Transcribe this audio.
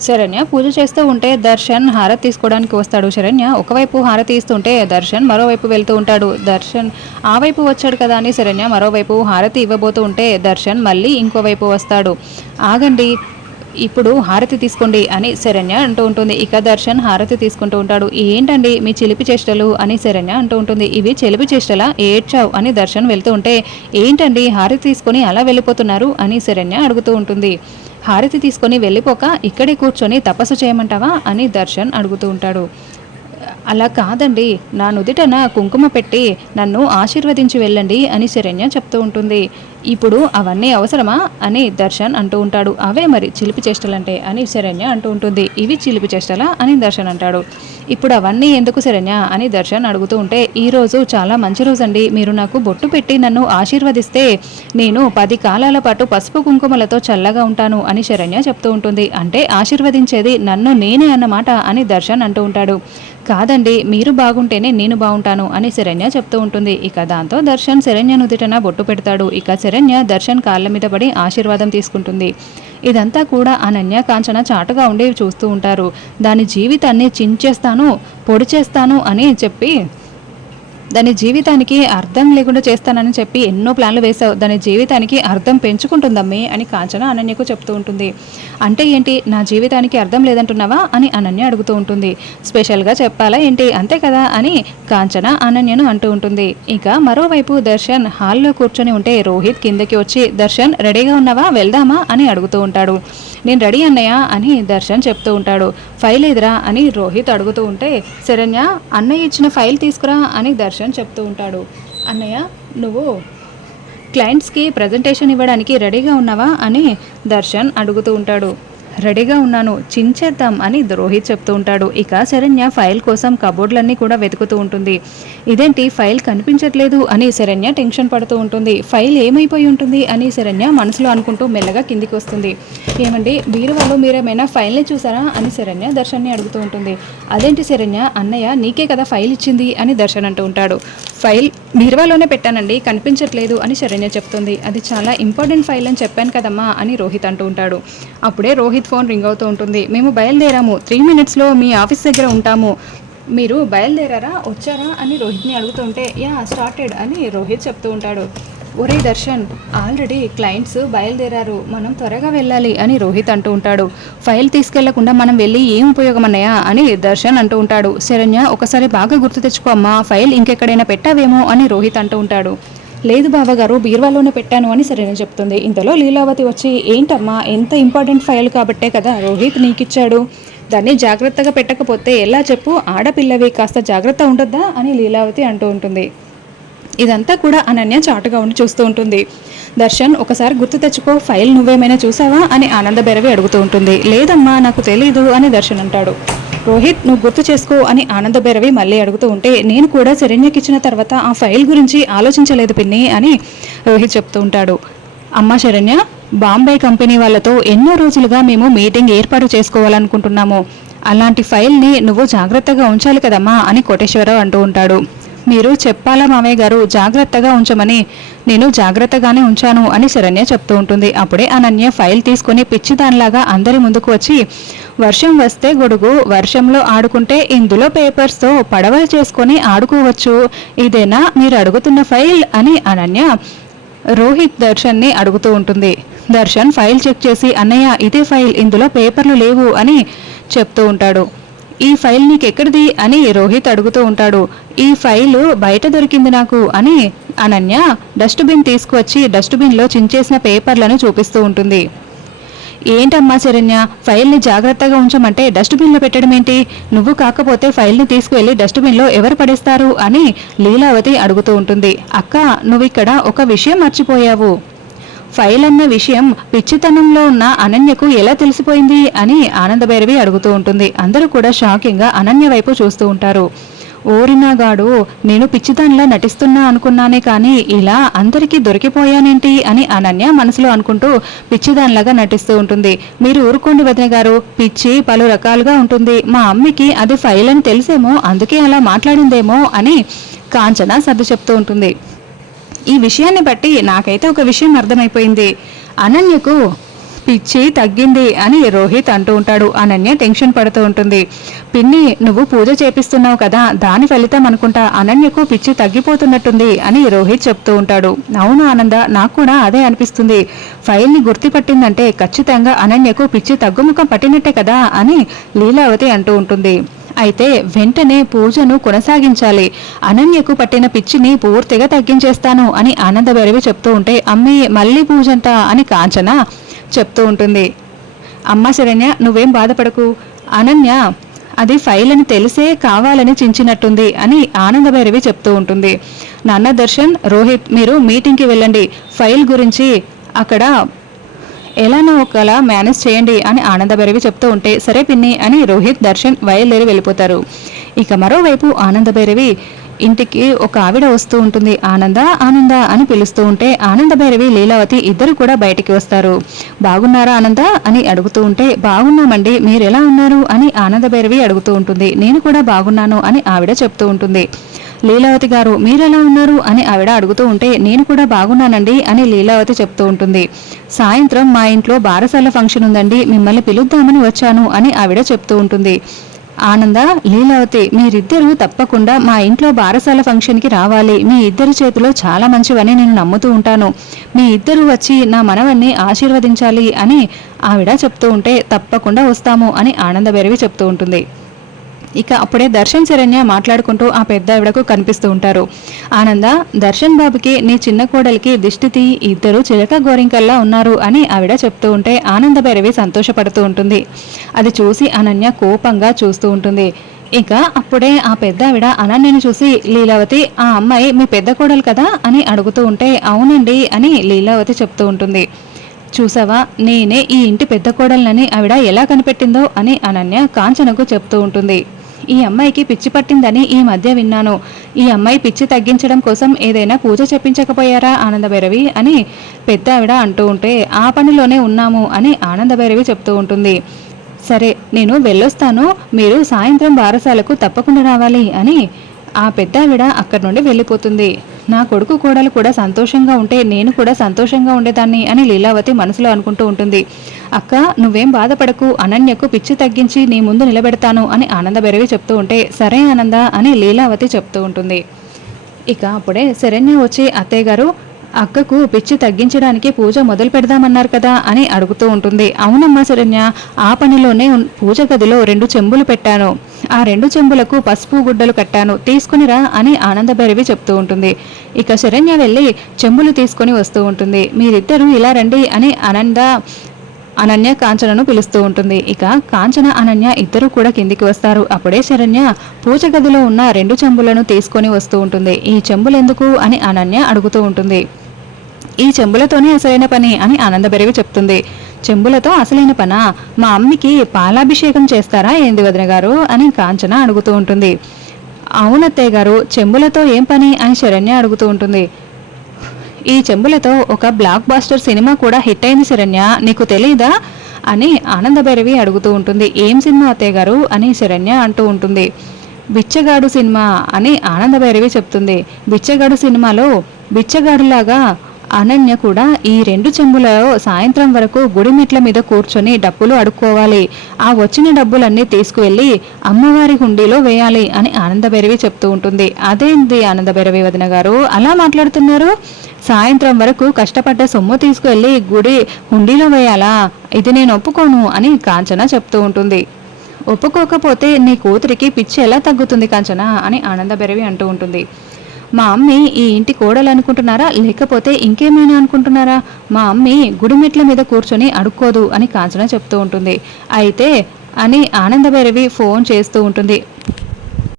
శరణ్య పూజ చేస్తూ ఉంటే దర్శన్ హారతి తీసుకోవడానికి వస్తాడు. శరణ్య ఒకవైపు హారతి ఇస్తుంటే దర్శన్ మరోవైపు వెళ్తూ ఉంటాడు. దర్శన్ ఆ వైపు వచ్చాడు కదా అని శరణ్య మరోవైపు హారతి ఇవ్వబోతూ ఉంటే దర్శన్ మళ్ళీ ఇంకోవైపు వస్తాడు. ఆగండి ఇప్పుడు హారతి తీసుకోండి అని శరణ్య అంటూ ఉంటుంది. ఇక దర్శన్ హారతి తీసుకుంటూ ఉంటాడు. ఏంటండి మీ చిలిపి చేష్టలు? అని శరణ్య అంటూ ఉంటుంది. ఇవి చిలిపి చేష్టలా? ఏడ్చావు? అని దర్శన్ వెళ్తూ ఉంటే ఏంటండి హారతి తీసుకొని అలా వెళ్ళిపోతున్నారు? అని శరణ్య అడుగుతూ ఉంటుంది. హారతి తీసుకొని వెళ్ళిపోక ఇక్కడే కూర్చొని తపస్సు చేయమంటావా అని దర్శన్ అడుగుతూ ఉంటాడు. అలా కాదండి నా నుదిటన కుంకుమ పెట్టి నన్ను ఆశీర్వదించి వెళ్ళండి అని శరణ్య చెప్తూ ఉంటుంది. ఇప్పుడు అవన్నీ అవసరమా అని దర్శన్ అంటూ ఉంటాడు. అవే మరి చిలిపి చేష్టలంటే అని శరణ్య అంటూ ఉంటుంది. ఇవి చిలిపి చేష్టలా అని దర్శన్ అంటాడు. ఇప్పుడు అవన్నీ ఎందుకు శరణ్య అని దర్శన్ అడుగుతూ ఉంటే ఈరోజు చాలా మంచి రోజండి. మీరు నాకు బొట్టు పెట్టి నన్ను ఆశీర్వదిస్తే నేను పది కాలాల పాటు పసుపు కుంకుమలతో చల్లగా ఉంటాను అని శరణ్య చెప్తూ ఉంటుంది. అంటే ఆశీర్వదించేది నన్ను నేనే అన్నమాట అని దర్శన్ అంటూ ఉంటాడు. కాదండి మీరు బాగుంటేనే నేను బాగుంటాను అని శరణ్య చెప్తూ ఉంటుంది. ఇక దాంతో దర్శన్ శరణ్య నుదిటన బొట్టు పెడతాడు. ఇక శరణ్య దర్శన్ కాళ్ళ మీద పడి ఆశీర్వాదం తీసుకుంటుంది. ఇదంతా కూడా అనన్య కాంచన చాటుగా ఉండి చూస్తూ ఉంటారు. దాని జీవితాన్ని చించేస్తాను పొడి చేస్తాను అని చెప్పి దాని జీవితానికి అర్థం లేకుండా చేస్తానని చెప్పి ఎన్నో ప్లాన్లు వేశావు. దాని జీవితానికి అర్థం పెంచుకుంటుందమ్మి అని కాంచన అనన్యకు చెప్తూ ఉంటుంది. అంటే ఏంటి? నా జీవితానికి అర్థం లేదంటున్నావా అని అనన్య అడుగుతూ ఉంటుంది. స్పెషల్గా చెప్పాలా ఏంటి? అంతే కదా అని కాంచన అనన్యను అంటూ ఉంటుంది. ఇక మరోవైపు దర్శన్ హాల్లో కూర్చొని ఉంటే రోహిత్ కిందకి వచ్చి దర్శన్ రెడీగా ఉన్నావా? వెళ్దామా? అని అడుగుతూ ఉంటాడు. నేను రెడీ అన్నయ్య అని దర్శన్ చెప్తూ ఉంటాడు. ఫైల్ ఎదురా అని రోహిత్ అడుగుతూ ఉంటే శరణ్య అన్నయ్య ఇచ్చిన ఫైల్ తీసుకురా అని దర్శన్ చెప్తూ ఉంటాడు. అన్నయ్య నువ్వు క్లయింట్స్కి ప్రజెంటేషన్ ఇవ్వడానికి రెడీగా ఉన్నావా అని దర్శన్ అడుగుతూ ఉంటాడు. రెడీగా ఉన్నాను చించేద్దాం అని ద్రోహిత్ చెప్తూ ఉంటాడు. ఇక శరణ్య ఫైల్ కోసం కబోర్డ్లన్నీ కూడా వెతుకుతూ ఉంటుంది. ఇదేంటి? ఫైల్ కనిపించట్లేదు అని శరణ్య టెన్షన్ పడుతూ ఉంటుంది. ఫైల్ ఏమైపోయి ఉంటుంది అని శరణ్య మనసులో అనుకుంటూ మెల్లగా కిందికి వస్తుంది. ఏమండి బీరువాలో మీరేమైనా ఫైల్ని చూసారా అని శరణ్య దర్శన్ని అడుగుతూ ఉంటుంది. అదేంటి శరణ్య? అన్నయ్య నీకే కదా ఫైల్ ఇచ్చింది అని దర్శన్ అంటూ ఉంటాడు. ఫైల్ బీరువాలోనే పెట్టానండి కనిపించట్లేదు అని శరణ్య చెప్తుంది. అది చాలా ఇంపార్టెంట్ ఫైల్ అని చెప్పాను కదమ్మా అని రోహిత్ అంటూ ఉంటాడు. అప్పుడే రోహిత్ ఫోన్ రింగ్ అవుతూ ఉంటుంది. మేము బయలుదేరాము. త్రీ మినిట్స్లో మీ ఆఫీస్ దగ్గర ఉంటాము. మీరు బయలుదేరారా? వచ్చారా? అని రోహిత్ని అడుగుతుంటే యా స్టార్టెడ్ అని రోహిత్ చెప్తూ ఉంటాడు. ఒరే దర్శన్ ఆల్రెడీ క్లయింట్స్ బయలుదేరారు మనం త్వరగా వెళ్ళాలి అని రోహిత్ అంటూ ఉంటాడు. ఫైల్ తీసుకెళ్ళకుండా మనం వెళ్ళి ఏం ఉపయోగం అన్నయ్యా అని దర్శన్ అంటూ ఉంటాడు. శరణ్య ఒకసారి బాగా గుర్తు తెచ్చుకో అమ్మా ఫైల్ ఇంకెక్కడైనా పెట్టావేమో అని రోహిత్ అంటూ ఉంటాడు. లేదు బావగారు బీర్వాలోనే పెట్టాను అని సరైన చెప్తుంది. ఇంతలో లీలావతి వచ్చి ఏంటమ్మా ఎంత ఇంపార్టెంట్ ఫైల్ కాబట్టే కదా రోహిత్ నీకిచ్చాడు. దాన్ని జాగ్రత్తగా పెట్టకపోతే ఎలా చెప్పు? ఆడపిల్లవి కాస్త జాగ్రత్త ఉండొద్దా? అని లీలావతి అంటూ ఉంటుంది. ఇదంతా కూడా అనన్య చాటుగా ఉండి చూస్తూ ఉంటుంది. దర్శన్ ఒకసారి గుర్తు తెచ్చుకో ఫైల్ నువ్వేమైనా చూసావా? అని ఆనంద భైరవి అడుగుతూ ఉంటుంది. లేదమ్మా నాకు తెలీదు అని దర్శన్ అంటాడు. రోహిత్ నువ్వు గుర్తు చేసుకో అని ఆనంద భైరవి మళ్ళీ అడుగుతూ ఉంటే నేను కూడా శరణ్యకి ఇచ్చిన తర్వాత ఆ ఫైల్ గురించి ఆలోచించలేదు పిన్ని అని రోహిత్ చెప్తూ ఉంటాడు. అమ్మ శరణ్య బాంబే కంపెనీ వాళ్ళతో ఎన్నో రోజులుగా మేము మీటింగ్ ఏర్పాటు చేసుకోవాలనుకుంటున్నాము. అలాంటి ఫైల్ని నువ్వు జాగ్రత్తగా ఉంచాలి కదమ్మా అని కోటేశ్వరరావు అంటూ ఉంటాడు. మీరు చెప్పాలా మామయ్య గారు జాగ్రత్తగా ఉంచమని. నేను జాగ్రత్తగానే ఉంచాను అని శరణ్య చెప్తూ ఉంటుంది. అప్పుడే అనన్య ఫైల్ తీసుకుని పిచ్చిదానిలాగా అందరి ముందుకు వచ్చి వర్షం వస్తే గొడుగు వర్షంలో ఆడుకుంటే ఇందులో పేపర్స్తో పడవలు చేసుకొని ఆడుకోవచ్చు. ఇదేనా మీరు అడుగుతున్న ఫైల్? అని అనన్య రోహిత్ దర్శన్ని అడుగుతూ ఉంటుంది. దర్శన్ ఫైల్ చెక్ చేసి అన్నయ్య ఇదే ఫైల్ ఇందులో పేపర్లు లేవు అని చెప్తూ ఉంటాడు. ఈ ఫైల్ నీకెక్కడిది అని రోహిత్ అడుగుతూ ఉంటాడు. ఈ ఫైలు బయట దొరికింది నాకు అని అనన్య డస్ట్బిన్ తీసుకువచ్చి డస్ట్బిన్లో చించేసిన పేపర్లను చూపిస్తూ ఉంటుంది. ఏంటమ్మా శరణ్య ఫైల్ని జాగ్రత్తగా ఉంచమంటే డస్ట్బిన్లో పెట్టడం ఏంటి? నువ్వు కాకపోతే ఫైల్ని తీసుకువెళ్ళి డస్ట్బిన్లో ఎవరు పడేస్తారు అని లీలావతి అడుగుతూ ఉంటుంది. అక్క నువ్వు ఇక్కడ ఒక విషయం మర్చిపోయావు. ఫైల్ అన్న విషయం పిచ్చితనంలో ఉన్న అనన్యకు ఎలా తెలిసిపోయింది అని ఆనందభైరవి అడుగుతూ ఉంటుంది. అందరూ కూడా షాకింగ్గా అనన్య వైపు చూస్తూ ఉంటారు. ఓరినాగాడు నేను పిచ్చితనంలో నటిస్తున్నా అనుకున్నానే కానీ ఇలా అందరికీ దొరికిపోయానేంటి అని అనన్య మనసులో అనుకుంటూ పిచ్చిదానిలాగా నటిస్తూ ఉంటుంది. మీరు ఊరుకోండి వదిన గారు పిచ్చి పలు రకాలుగా ఉంటుంది. మా అమ్మకి అది ఫైల్ అని తెలిసేమో అందుకే అలా మాట్లాడిందేమో అని కాంచన సర్ది చెప్తూ ఉంటుంది. ఈ విషయాన్ని బట్టి నాకైతే ఒక విషయం అర్థమైపోయింది. అనన్యకు పిచ్చి తగ్గింది అని రోహిత్ అంటూ ఉంటాడు. అనన్య టెన్షన్ పడుతూ ఉంటుంది. పిన్ని నువ్వు పూజ చేపిస్తున్నావు కదా దాని ఫలితం అనుకుంటా అనన్యకు పిచ్చి తగ్గిపోతున్నట్టుంది అని రోహిత్ చెప్తూ ఉంటాడు. అవును ఆనంద నాకు కూడా అదే అనిపిస్తుంది. ఫైల్ని గుర్తుపట్టిందంటే ఖచ్చితంగా అనన్యకు పిచ్చి తగ్గుముఖం పట్టినట్టే కదా అని లీలావతి అంటూ ఉంటుంది. అయితే వెంటనే పూజను కొనసాగించాలి. అనన్యకు పట్టిన పిచ్చిని పూర్తిగా తగ్గించేస్తాను అని ఆనందభైరవి చెప్తూ ఉంటే అమ్మి మళ్ళీ పూజంట అని కాంచన చెప్తూ ఉంటుంది. అమ్మ శరణ్య నువ్వేం బాధపడకు. అనన్య అది ఫైల్ అని తెలిసే కావాలని చించినట్టుంది అని ఆనందభైరవి చెప్తూ ఉంటుంది. నాన్న దర్శన్ రోహిత్ మీరు మీటింగ్కి వెళ్ళండి. ఫైల్ గురించి అక్కడ ఎలానో ఒకలా మేనేజ్ చేయండి అని ఆనందభైరవి చెప్తూ ఉంటే సరే పిన్ని అని రోహిత్ దర్శన్ బయలుదేరి వెళ్ళిపోతారు. ఇక మరోవైపు ఆనందభైరవి ఇంటికి ఒక ఆవిడ వస్తూ ఉంటుంది. ఆనంద ఆనంద అని పిలుస్తూ ఉంటే ఆనందభైరవి లీలావతి ఇద్దరు కూడా బయటికి వస్తారు. బాగున్నారా ఆనంద? అని అడుగుతూ ఉంటే బాగున్నామండి మీరు ఎలా ఉన్నారు? అని ఆనందభైరవి అడుగుతూ ఉంటుంది. నేను కూడా బాగున్నాను అని ఆవిడ చెప్తూ ఉంటుంది. లీలావతి గారు మీరెలా ఉన్నారు? అని ఆవిడ అడుగుతూ ఉంటే నేను కూడా బాగున్నానండి అని లీలావతి చెప్తూ ఉంటుంది. సాయంత్రం మా ఇంట్లో బారసాల ఫంక్షన్ ఉందండి మిమ్మల్ని పిలుద్దామని వచ్చాను అని ఆవిడ చెప్తూ ఉంటుంది. ఆనంద లీలావతి మీరిద్దరూ తప్పకుండా మా ఇంట్లో బారసాల ఫంక్షన్కి రావాలి. మీ ఇద్దరి చేతిలో చాలా మంచివని నేను నమ్ముతూ ఉంటాను. మీ ఇద్దరు వచ్చి నా మనవన్ని ఆశీర్వదించాలి అని ఆవిడ చెప్తూ ఉంటే తప్పకుండా వస్తాము అని ఆనంద ఆనందభైరవి చెప్తూ ఉంటుంది. ఇక అప్పుడే దర్శన్ శరణ్య మాట్లాడుకుంటూ ఆ పెద్ద ఆవిడకు కనిపిస్తూ ఉంటారు. ఆనంద దర్శన్ బాబుకి నీ చిన్న కోడలికి దిష్టితి ఇద్దరు చిలక గోరింకల్లా ఉన్నారు అని ఆవిడ చెప్తూ ఉంటే ఆనంద భైరవి సంతోషపడుతూ ఉంటుంది. అది చూసి అనన్య కోపంగా చూస్తూ ఉంటుంది. ఇక అప్పుడే ఆ పెద్ద ఆవిడ అనన్యని చూసి లీలావతి ఆ అమ్మాయి మీ పెద్ద కోడలు కదా? అని అడుగుతూ ఉంటే అవునండి అని లీలావతి చెప్తూ ఉంటుంది. చూసావా నేనే ఈ ఇంటి పెద్ద కోడలనని ఆవిడ ఎలా కనిపెట్టిందో? అని అనన్య కాంచనకు చెప్తూ ఉంటుంది. ఈ అమ్మాయికి పిచ్చి పట్టిందని ఈ మధ్య విన్నాను. ఈ అమ్మాయి పిచ్చి తగ్గించడం కోసం ఏదైనా పూజ చెప్పించకపోయారా ఆనందభైరవి? అని పెద్ద ఆవిడ అంటూ ఉంటే ఆ పనిలోనే ఉన్నాము అని ఆనందభైరవి చెప్తూ ఉంటుంది. సరే నేను వెళ్ళొస్తాను. మీరు సాయంత్రం బారసాలకు తప్పకుండా రావాలి అని ఆ పెద్దావిడ అక్కడి నుండి వెళ్ళిపోతుంది. నా కొడుకు కోడలు కూడా సంతోషంగా ఉంటే నేను కూడా సంతోషంగా ఉండేదాన్ని అని లీలావతి మనసులో అనుకుంటూ ఉంటుంది. అక్క నువ్వేం బాధపడకు అనన్యకు పిచ్చి తగ్గించి నీ ముందు నిలబెడతాను అని ఆనంద బెరవి చెప్తూ ఉంటే సరే ఆనంద అని లీలావతి చెప్తూ ఉంటుంది. ఇక అప్పుడే శరణ్య వచ్చి అత్తయ్య గారు అక్కకు పిచ్చి తగ్గించడానికి పూజ మొదలు పెడదామన్నారు కదా అని అడుగుతూ ఉంటుంది. అవునమ్మా శరణ్య ఆ పనిలోనే పూజ గదిలో రెండు చెంబులు పెట్టాను. ఆ రెండు చెంబులకు పసుపు గుడ్డలు కట్టాను. తీసుకునిరా అని ఆనందభైరవి చెప్తూ ఉంటుంది. ఇక శరణ్య వెళ్ళి చెంబులు తీసుకొని వస్తూ ఉంటుంది. మీరిద్దరూ ఇలా రండి అని ఆనంద అనన్య కాంచనను పిలుస్తూ ఉంటుంది. ఇక కాంచన అనన్య ఇద్దరు కూడా కిందికి వస్తారు. అప్పుడే శరణ్య పూజ గదిలో ఉన్న రెండు చెంబులను తీసుకొని వస్తూ ఉంటుంది. ఈ చెంబులెందుకు అని అనన్య అడుగుతూ ఉంటుంది. ఈ చెంబులతోనే అసలైన పని అని ఆనందబెరివి చెప్తుంది. చెంబులతో అసలైన పనా? మా అమ్మికి పాలాభిషేకం చేస్తారా ఏంది వదిన గారు? అని కాంచన అడుగుతూ ఉంటుంది. అవునత్తయ్య గారు చెంబులతో ఏం పని అని శరణ్య అడుగుతూ ఉంటుంది. ఈ చెంబులతో ఒక బ్లాక్ బాస్టర్ సినిమా కూడా హిట్ అయింది శరణ్య నీకు తెలీదా? అని ఆనందభైరవి అడుగుతూ ఉంటుంది. ఏం సినిమా అత్తయ్య గారు? అని శరణ్య అంటూ ఉంటుంది. బిచ్చగాడు సినిమా అని ఆనందభైరవి చెప్తుంది. బిచ్చగాడు సినిమాలో బిచ్చగాడులాగా అనన్య కూడా ఈ రెండు చెంబులలో సాయంత్రం వరకు గుడిమెట్ల మీద కూర్చొని డబ్బులు అడుక్కోవాలి. ఆ వచ్చిన డబ్బులన్నీ తీసుకువెళ్ళి అమ్మవారి హుండీలో వేయాలి అని ఆనందభైరవి చెప్తూ ఉంటుంది. అదేంది ఆనందభైరవి వదిన గారు. అలా మాట్లాడుతున్నారు. సాయంత్రం వరకు కష్టపడ్డ సొమ్ము తీసుకువెళ్ళి గుడి హుండీలో వేయాలా? ఇది నేను ఒప్పుకోను అని కాంచన చెప్తూ ఉంటుంది. ఒప్పుకోకపోతే నీ కూతురికి పిచ్చి ఎలా తగ్గుతుంది కాంచన? అని ఆనందభైరవి అంటూ ఉంటుంది. మా అమ్మి ఈ ఇంటి కోడలు అనుకుంటున్నారా లేకపోతే ఇంకేమైనా అనుకుంటున్నారా? మా అమ్మి గుడిమెట్ల మీద కూర్చొని అడుక్కోదు అని కాంచన చెప్తూ ఉంటుంది. అయితే అని ఆనందభైరవి ఫోన్ చేస్తూ ఉంటుంది.